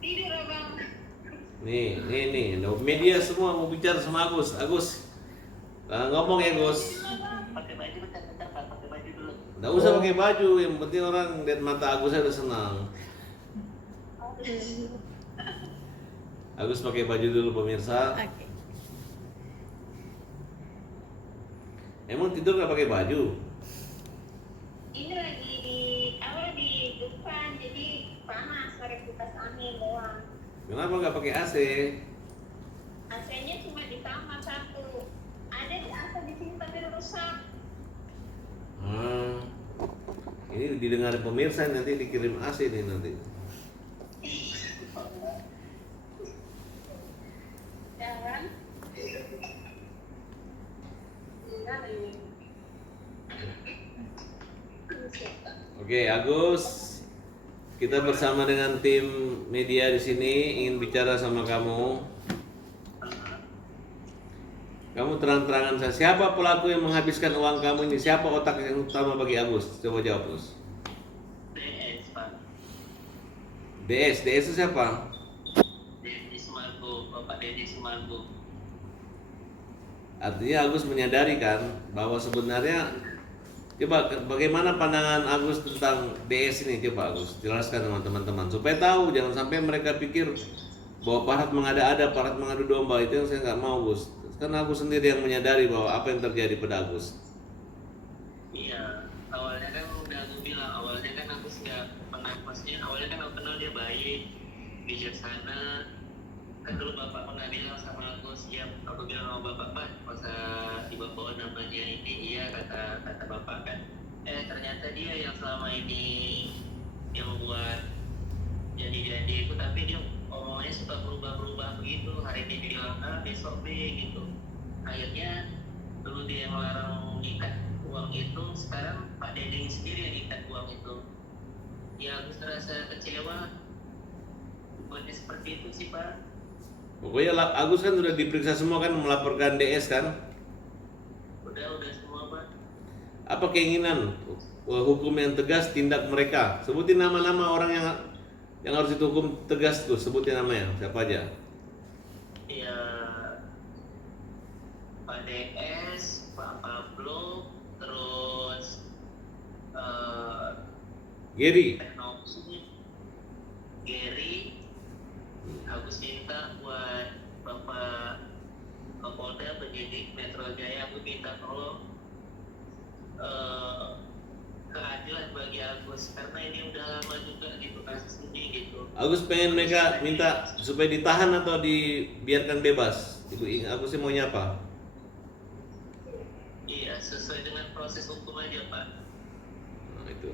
Tidur abang. Nih, media semua mau bicara sama Agus. Agus, ngomong ya Gus. Pakai baju bentar Pak, pakai baju dulu. Nggak usah pakai baju, yang penting orang lihat mata Agus aja udah senang. Agus pakai baju dulu pemirsa. Oke. Emang tidur nggak pakai baju? Ini lagi di depan, jadi panas, ada kipas angin doang. Kenapa nggak pakai AC? AC-nya cuma di kamar satu. Ada di AC di sini tapi rusak. Ini didengar pemirsa, nanti dikirim AC nih nanti. Jangan. Jangan ini. Oke, Agus, kita bersama dengan tim media di sini ingin bicara sama kamu. Kamu terang-terangan saya, siapa pelaku yang menghabiskan uang kamu ini? Siapa otak yang utama bagi Agus? Coba jawab, Agus. DS Pak. DS itu siapa? Deddy Sumargo, Bapak Deddy Sumargo. Artinya Agus menyadari kan bahwa sebenarnya, coba bagaimana pandangan Agus tentang DS ini? Coba Agus jelaskan sama teman-teman supaya tahu, jangan sampai mereka pikir bahwa Farhat mengada-ada, Farhat mengadu domba. Itu yang saya nggak mau, Gus. Karena Agus sendiri yang menyadari bahwa apa yang terjadi pada Agus. Iya, awalnya kan udah aku bilang, awalnya kan aku nggak pernah, maksudnya awalnya kan aku kenal dia baik, bijaksana. Kan dulu bapak pernah bilang sama aku, siap, aku bilang sama bapak, Pak, masa dibawa namanya ini, iya kata bapak kan. Ternyata dia yang selama ini yang membuat jadi itu, tapi dia omongnya suka berubah-berubah begitu. Hari ini bilang A, besok B gitu. Akhirnya dulu dia yang melarang ikat uang itu, sekarang Pak Dedeng sendiri yang ikat uang itu. Ya aku merasa kecewa. Buatnya seperti itu sih Pak. Pokoknya Agus kan sudah diperiksa semua kan, melaporkan DS kan? Udah semua Pak. Apa keinginan hukum yang tegas tindak mereka? Sebutin nama-nama orang yang harus dihukum tegas tuh, sebutin namanya siapa aja? Ya Pak DS, Pak Pablo, terus Gary. Gary. Agus minta buat Bapak Kapolda penyidik Metro Jaya, aku minta tolong keadilan bagi Agus karena ini udah lama juga gitu kasus ini gitu. Agus pengen mereka minta supaya ditahan atau dibiarkan bebas? Ibu Agus sih maunya apa? Iya, sesuai dengan proses hukum aja Pak. Nah, itu.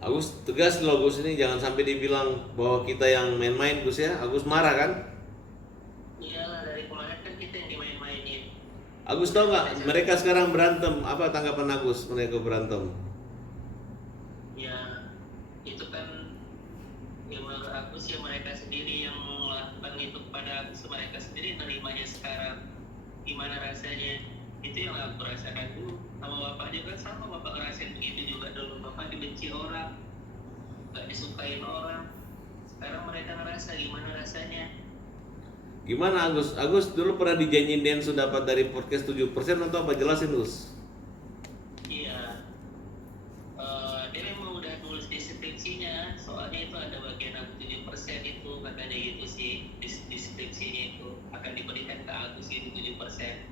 Agus tegas loh, Agus ini jangan sampai dibilang bahwa kita yang main-main, Gus ya. Agus marah kan? Iyalah, dari kemarin kan kita yang dimain-mainin. Agus tahu nggak mereka sekarang berantem? Apa tanggapan Agus mereka berantem? Ya, itu kan yang menurut aku sih mereka sendiri yang melakukan itu kepada Agus, mereka sendiri nerimanya sekarang. Gimana rasanya? Itu yang aku rasakan dulu. Sama bapak juga sama, bapak ngerasain begitu juga dulu. Bapak dibenci orang, gak disukain orang. Sekarang mereka ngerasa gimana rasanya. Gimana Agus? Agus dulu pernah dijanjiin Densu dapat dari podcast 7% atau apa? Jelasin Gus. Iya, dia memang udah nulis di skripsinya, soalnya itu ada bagian aku 7% itu katanya gitu sih, di skripsinya itu akan diberikan ke Agus itu 7%.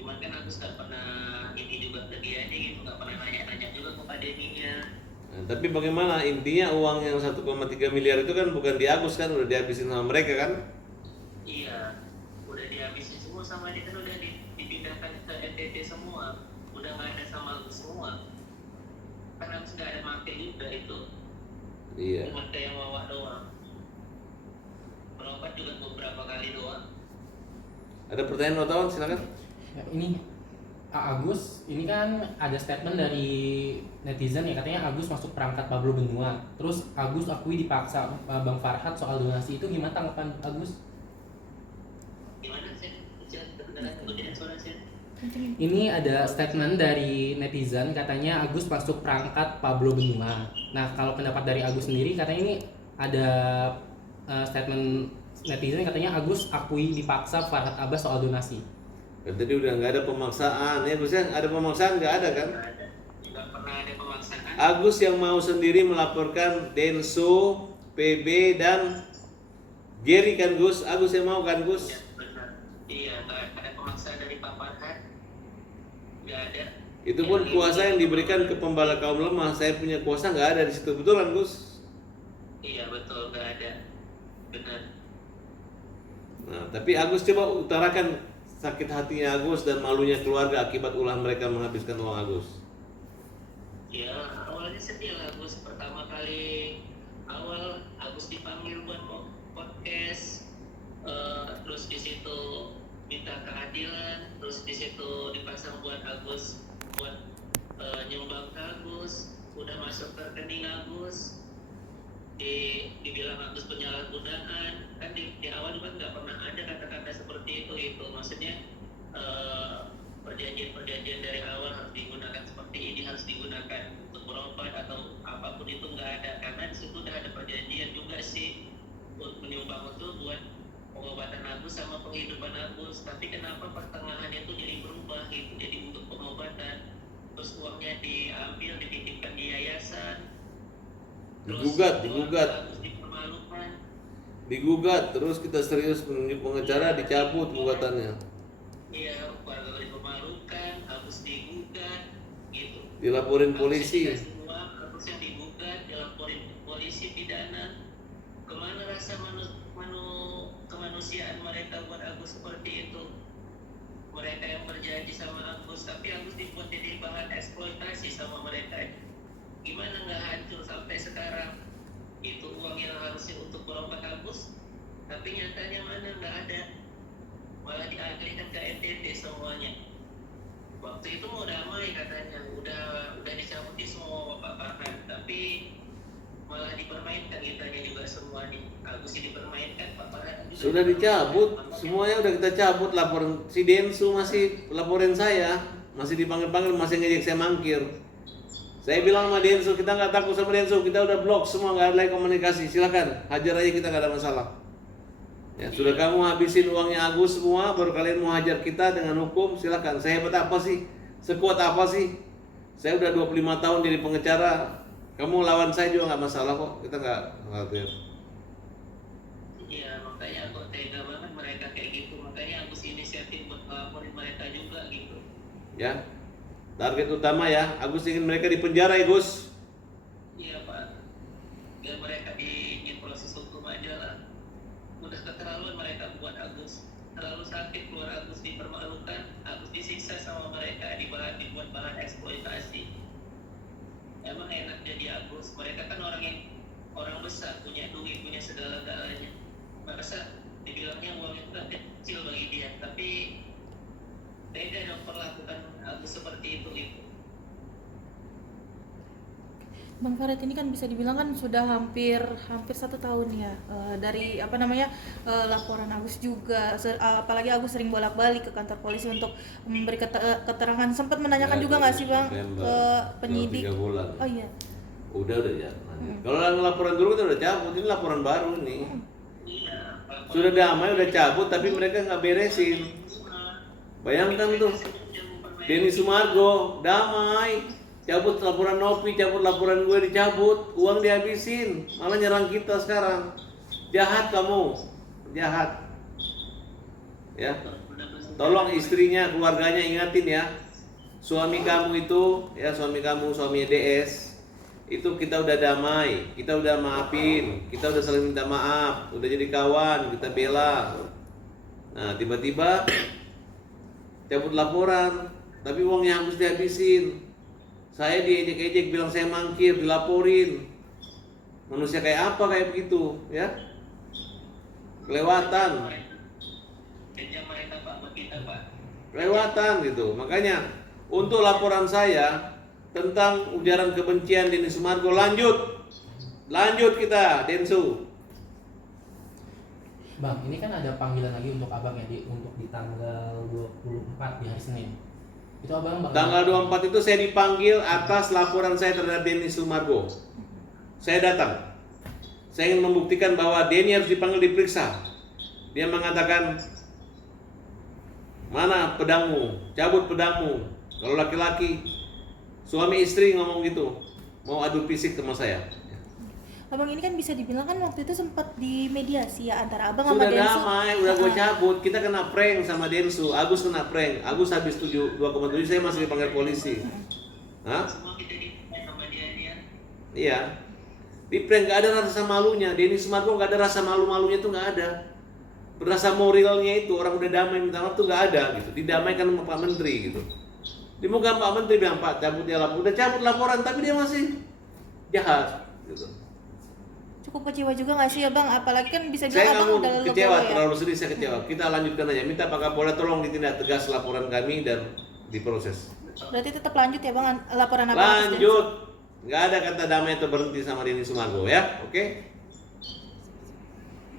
Cuman kan Agus gak pernah ini juga ke dia aja gitu, gak pernah nanya-nanya juga kepada dia. Nah, tapi bagaimana intinya uang yang 1,3 miliar itu kan bukan di Agus kan, udah dihabisin sama mereka kan? Iya, udah dihabisin semua sama dia, kan udah dipindahkan ke NTT semua, udah gak ada sama Agus semua. Kan Agus gak ada make juga itu. Iya. Cuma kayak bawa doang. Berobat juga beberapa kali doang. Ada pertanyaan wartawan, silakan. Ya, ini Agus, ini kan ada statement dari netizen ya, katanya Agus masuk perangkat Pablo Benua. Terus Agus akui dipaksa Bang Farhat soal donasi, itu gimana tanggapan Agus? Gimana sih? Kedengaran suara sih? Ini ada statement dari netizen, katanya Agus masuk perangkat Pablo Benua. Nah, kalau pendapat dari Agus sendiri, katanya ini ada statement netizen katanya Agus akui dipaksa Farhad Abbas soal donasi. Dan tadi udah nggak ada pemaksaan ya Gus ya? Ada pemaksaan nggak ada kan? Nggak pernah ada pemaksaan. Agus yang mau sendiri melaporkan Denso, PB dan Gary kan Gus? Agus yang mau kan Gus? Ya, benar. Iya, nggak ada pemaksaan dari Pak Farhad. Nggak ada. Itu pun kuasa yang diberikan ke pembala kaum lemah. Saya punya kuasa nggak ada di situ, betul kan Gus? Iya betul, nggak ada. Benar. Nah, tapi Agus coba utarakan sakit hatinya Agus dan malunya keluarga akibat ulah mereka menghabiskan uang Agus. Ya awalnya sedih lah Agus, pertama kali awal Agus dipanggil buat podcast, terus di situ minta keadilan, terus di situ dipasang buat Agus buat nyumbang ke Agus, udah masuk ke rekening Agus, dibilang Agus penyalahgunaan. Kan di awal juga nggak pernah ada kata-kata seperti itu maksudnya perjanjian dari awal harus digunakan seperti ini, harus digunakan untuk berobat atau apapun itu nggak ada, karena di situ udah ada perjanjian juga sih untuk menyumbang itu buat pengobatan Agus sama penghidupan Agus. Tapi kenapa pertengahan itu jadi berubah gitu, jadi untuk pengobatan, terus uangnya diambil dititipkan di yayasan, Digugat, Agus dipermalukan. digugat, terus kita serius menunjuk pengacara, dicabut gugatannya, Iya, keluarga dipermalukan, Agus digugat, gitu. dilaporin polisi. Agus yang digugat, dilaporin polisi pidana. Kemana rasa kemanusiaan mereka buat Agus seperti itu? Mereka yang berjanji sama Agus, tapi Agus dibuat jadi bahan eksploitasi sama mereka. Gimana nggak hancur sampai sekarang? Itu uang yang harusnya untuk berobat Agus, tapi nyatanya mana nggak ada, malah dialihkan ke NTT semuanya. Waktu itu mau damai katanya, udah dicabutin semua Pak Farhad, tapi malah dipermainkan kitanya juga semua nih. Agus dipermainkan, Pak Farhad juga Sudah dicabut, semuanya udah kita cabut. Laporan si Densu masih laporin saya, masih dipanggil-panggil, masih ngejek saya mangkir. Saya bilang sama Densu, kita nggak takut sama Densu, kita udah blok semua, nggak ada lagi komunikasi. Silakan, hajar aja, kita nggak ada masalah. Ya, sudah kamu habisin uangnya Agus semua, baru kalian mau hajar kita dengan hukum, silakan. Saya hebat apa sih? Sekuat apa sih? Saya udah 25 tahun jadi pengacara. Kamu lawan saya juga nggak masalah kok, kita nggak khawatir. Iya, makanya aku tega banget mereka kayak gitu. Makanya Agus inisiatif buat melaporin mereka juga gitu. Ya, target utama ya, Agus ingin mereka di penjara ya Gus. Iya Pak, biar mereka diproses hukum aja lah. Udah keterlaluan mereka buat Agus, terlalu sakit keluar Agus dipermalukan, Agus disiksa sama mereka, dibuat bahan eksploitasi. Emang enak jadi Agus, mereka kan orang besar, punya duit, punya segala-galanya. Masa dibilangnya uang itu kan kecil bagi dia, tapi tega yang perlakukan Agus seperti itu gitu. Bang Farid, ini kan bisa dibilang kan sudah hampir 1 tahun ya dari laporan Agus juga, apalagi Agus sering bolak-balik ke kantor polisi untuk memberi keterangan. Sempat menanyakan juga nggak sih Bang ke penyidik? 3 bulan. Oh iya. Udah ya. Kalau laporan dulu kita udah cabut, ini laporan baru nih. Iya, Sudah damai, udah cabut, tapi mereka nggak beresin. Bayangkan tuh, Denny Sumargo damai, cabut laporan Nopi, cabut laporan gue, dicabut, uang dihabisin, malah nyerang kita sekarang. Jahat kamu, jahat. Ya, tolong istrinya, keluarganya ingatin ya, suami kamu itu, ya suami kamu, suami DS, itu kita udah damai, kita udah maafin, kita udah saling minta maaf, udah jadi kawan, kita bela. Nah tiba-tiba cabut laporan, tapi uangnya harus dihabisin. Saya diejek-ejek, bilang saya mangkir, dilaporin. Manusia kayak apa kayak begitu, ya? Kelewatan. Kejam mereka Pak, buat kita Pak. Kelewatan gitu. Makanya untuk laporan saya tentang ujaran kebencian Denny Sumargo, lanjut kita Densu. Bang, ini kan ada panggilan lagi untuk abang ya untuk di tanggal 24 di hari Senin. Itu abang bakal Tanggal 24 itu saya dipanggil atas laporan saya terhadap Denny Sumargo. Saya datang. Saya ingin membuktikan bahwa Denny harus dipanggil diperiksa. Dia mengatakan, mana pedangmu? Cabut pedangmu. Kalau laki-laki, suami istri ngomong gitu, mau adu fisik sama saya. Abang ini kan bisa dibilang kan waktu itu sempat dimediasi ya antara abang sama Sudah Densu. damai, udah gue Ah. cabut. Kita kena prank sama Densu. Agus kena prank. Agus habis 2,7, saya masih dipanggil polisi. Hah? Semua kita dipanggil sama dia. Iya. Di prank gak ada rasa malunya. Denny Sumargo gak ada rasa malu-malunya tuh gak ada. Rasa moralnya itu orang udah damai minta maaf tuh gak ada gitu. Didamaikan sama Pak Menteri gitu. Di muka Pak Menteri bilang, Pak cabut dia laporan. Udah cabut laporan tapi dia masih jahat gitu. Cukup kecewa juga nggak sih abang? Apalagi kan bisa Saya bilang nggak abang mau udah kecewa, legowo ya. terlalu sedih saya kecewa. Kita lanjutkan aja. Minta Pak Kapolda tolong ditindak tegas laporan kami dan diproses. Berarti tetap lanjut ya bang laporan abang. atas Densu? Lanjut. Nggak ada kata damai atau berhenti sama Denny Sumargo ya, oke?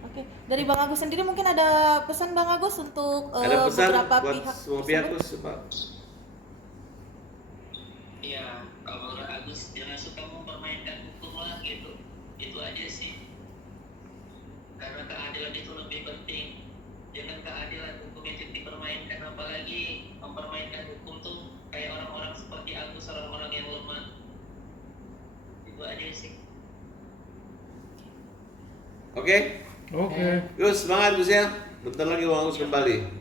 Oke, dari Bang Agus sendiri mungkin ada pesan Bang Agus untuk Ada pesan beberapa buat pihak semua pihak tersebut? Gus, Pak. Iya, kalau menurut Agus jangan suka mempermainkan hukum lah gitu. Itu aja sih. Karena keadilan itu lebih penting. Jangan keadilan hukum itu dipermainkan, apalagi mempermainkan hukum tuh kayak orang-orang seperti Agus, orang-orang yang lemah. Itu aja sih. Oke? Oke. Gus, semangat Gus ya. Bentar lagi Bang Agus kembali.